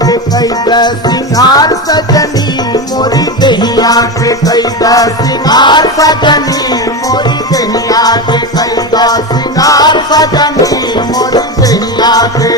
के कैदा सिंगार सजनी, मोरी दहिया के कैदा सिंगार सजनी, मोरी दहिया के कैदा सिंगार सजनी, मोरी दहिया के।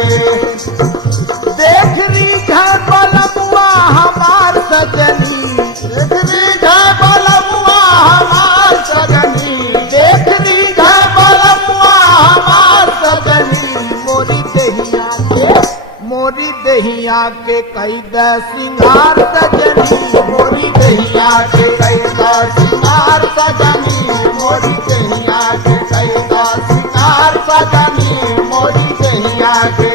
देख री है बलमुआ हमार सजनी, देख री है बलमुआ हमार सजनी, देख री है बलमुआ हमार सजनी, मोरी दहिया के, मोरी दहिया के कैदा सिंगार सजनी, मोरी दहिया के कैदा सिंगार सजनी, मोरी दहिया के कैदा सिंगार सजनी, मोरी दहिया के।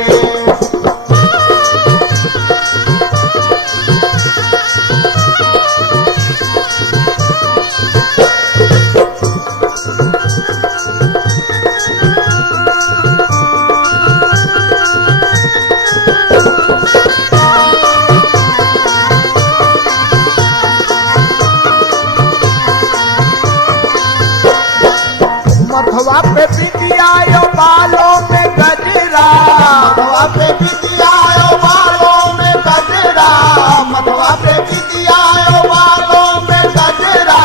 मथवा पे बिंदिया यो बालों में गजरा, मथवा पे बिंदिया यो बालों में गजरा, मथवा पे बिंदिया यो बालों में गजरा,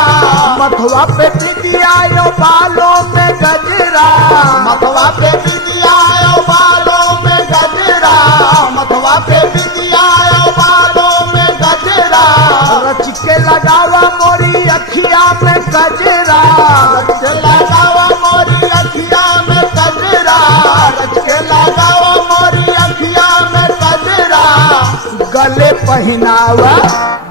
मथवा पे बिंदिया यो बालों में गजरा, मथवा पे बिंदिया यो बालों में गजरा, मथवा पे बिंदिया यो बालों में गजरा, रच के लगावा मोरी अखिया में गजरा, रच के लगावा मोरी अखिया में गजरा, रच के लगावा मोरी अखिया में गजरा, गले पहनावा,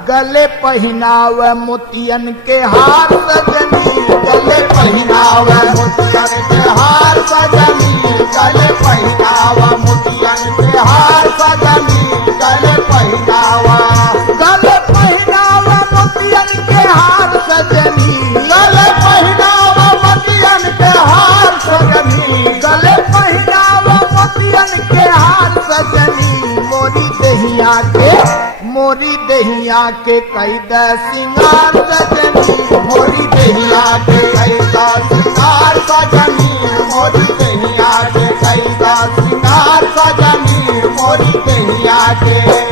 गले पहनावा मोतियन के हार सजनी, गले पहनावा मोतियन के हार सजनी, गले पहनावा मोतियन के हार सजनी, गले पहनावा, गले पहनावा मोतियन के हार सजनी, गले पहनावा मोतियन के हार सजनी, गले पहनावा मोतियन के हार सजनी, मोरी दहिया के, मोरी दहिया के कैदा सिंगार सजनी, मोरी दहिया के कैदा सिंगार सजनी, मोरी दहिया के कैदा सिंगार सजनी, मोरी दहिया के।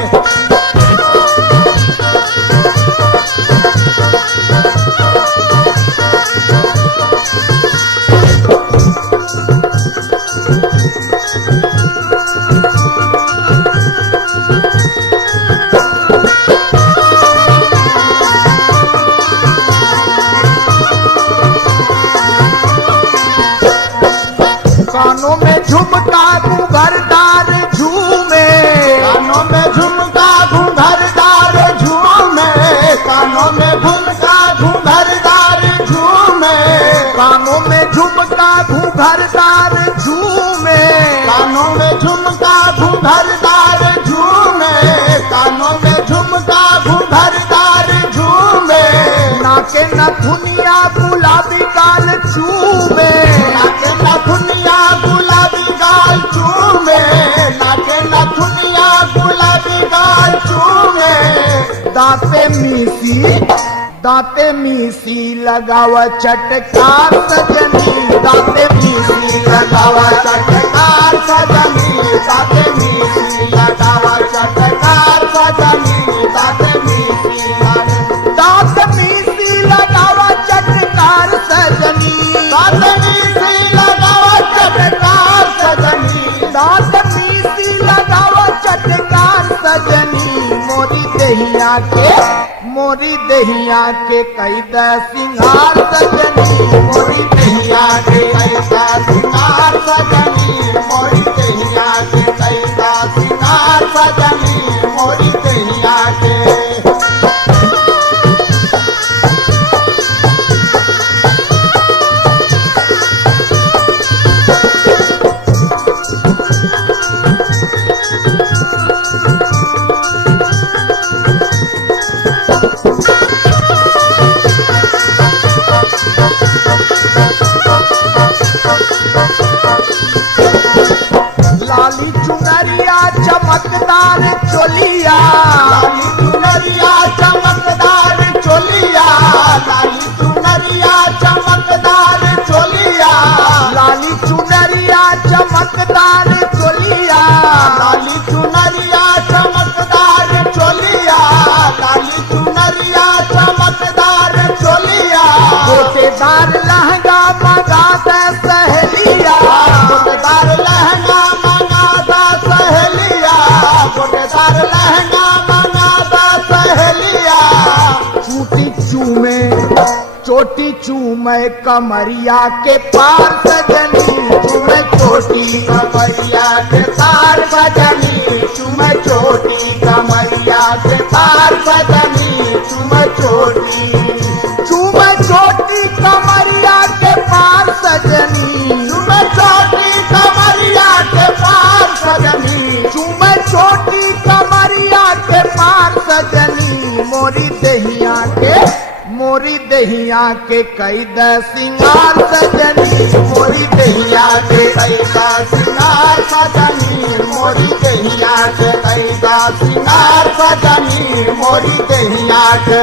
कानों में झुमका घूंघरदार झूमे, कानों में झुमका घूंघरदार झूमे, कानों में झुमका घूंघरदार झूमे, कानों में झुमका घूंघरदार झूमे, कानों में झुमका घूंघरदार झूमे, कानों में झुमका घूंघरदार झूमे, नाके नथुनिया गुलाबी गाल चूमे, नाके नथुनिया गुलाबी गाल चूमे, नाके नथुनिया गुलाबी गाल चूमे, दांते मीसी, दांते मीसी लगावा चटकार सजनी, दांते मीसी लगावा चटकार सजनी, दांते मीसी लगावा चटकार सजनी, दांते मीसी, दांत मीसी लगावा चटकार सजनी, दांत मीसी लगावा चटकार सजनी, दांत मीसी लगावा चटकार सजनी, मोरी दहिया के, मोरी दहिया के कैदा सिंगार सजनी, मोरी दहिया के कैदा सिंगार सजनी, मोरी दहिया के कैदा सिंगार सजनी, मोरी दहिया के। चूमे कमरिया के पार सजनी, चूमे चोटी कमरिया के पार सजनी, चूमे चोटी कमरिया के पार सजनी, चूमे चोटी कमरिया के पार सजनी, चूमे चोटी कमरिया के पार सजनी, चूमे चोटी कमरिया के पार सजनी, मोरी दहिया के कैद सिंगार सजनी, मोरी दहिया के कैद सिंगार सजनी, मोरी दहिया के कैद सिंगार सजनी, मोरी दहिया के।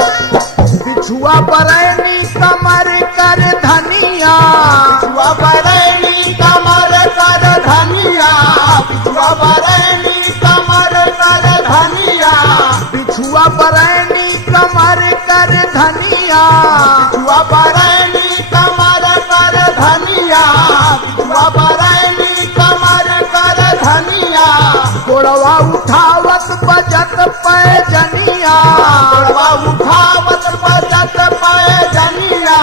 बिछुआ बरैनी कमर कर धनिया, बिछुआ बरैनी कमर कर धनिया, बिछुआ बरैनी कमर कर धनिया, बिछुआ बरैनी कमर कर धनिया, बिछुआ बरैनी कमर कर धनिया, बिछुआ बरैनी कमर कर धनिया, गोड़वा उठावत बजत पैजनिया, गोड़वा उठावत बजत पैजनिया,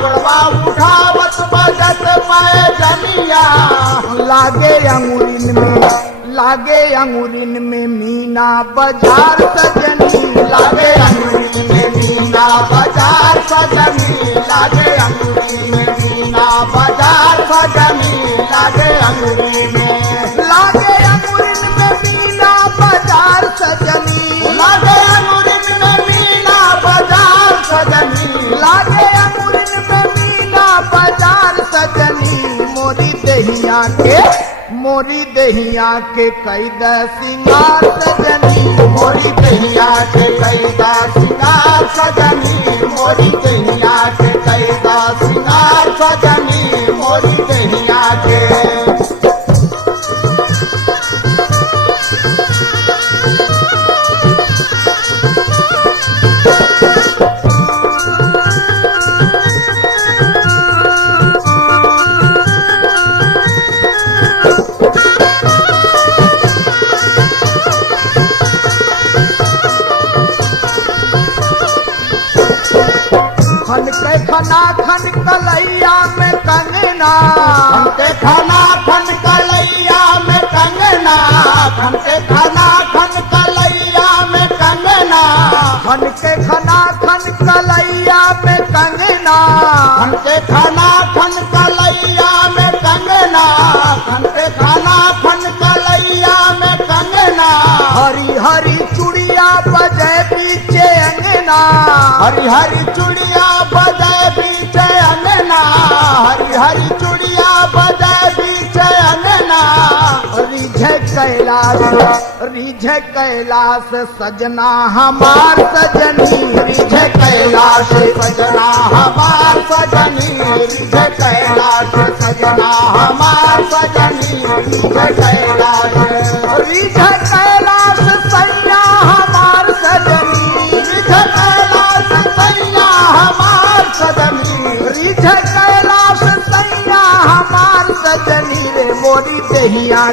गोड़वा उठावत बजत पैजनिया, लागे अंगुरिन में मीना बाजार सजनी, लागे अंगुरिन में मीना बाजार सजनी, लागे अंगुरिन में मीना बाजार सजनी, लागे अंगुरिन में मीना बाजार सजनी, लागे अंगुरिन में मीना बाजार सजनी, लागे अंगुरिन में मीना बाजार सजनी, मोरी दहिया के कैद सिंगार सजनी, मोरी दहिया के कैद सिंगार सजनी, मोरी दहिया के कैद सिंगार सजनी, मोरी दहिया के। खन के खना खन कलैया में कंगना, खन के खना खन कलैया में कंगना, खन के खना खन कलैया में कंगना, खन के खना खन कलैया में कंगना, खन के खना खन कलैया में कंगना, खन के खना खन कलैया में कंगना, हरी हरी चूड़िया बजे पीछे अंगना, हरी हरी चूड़िया बजे पीछे अंगना, हरी हरी चूड़िया बजे पीछे अंगना, रिझे कैलाश सजना हमार सजनी, रिझे कैलाश सजना हमार सजनी, रिझे कैलाश सजना हमार सजनी, रिझे कैलाश सैया हमार सजनी, रिझे कैलाश सैया हमार सजनी, रिझे कैलाश सैया हमार सजनी रे, मोरी दहिया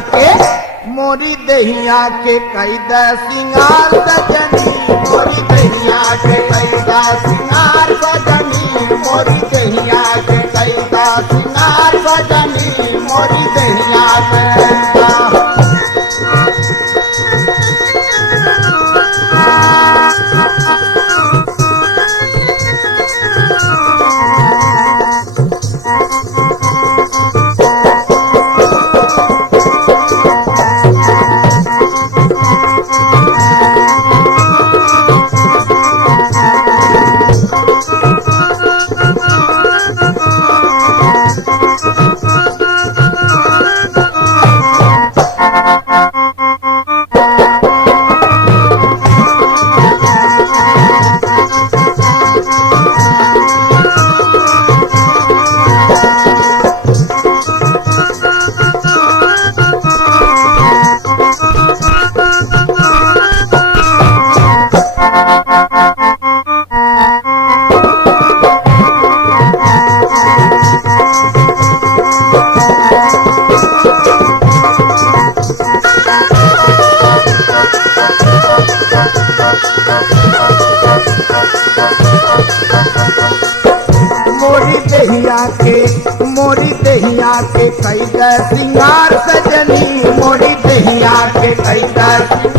के कैद सिंगार सजनी, मोरी दहिया के कैद सिंगार सजनी, मोरी दहिया के कैद सिंगार सजनी, मोरी दहिया के। मैया के कैसा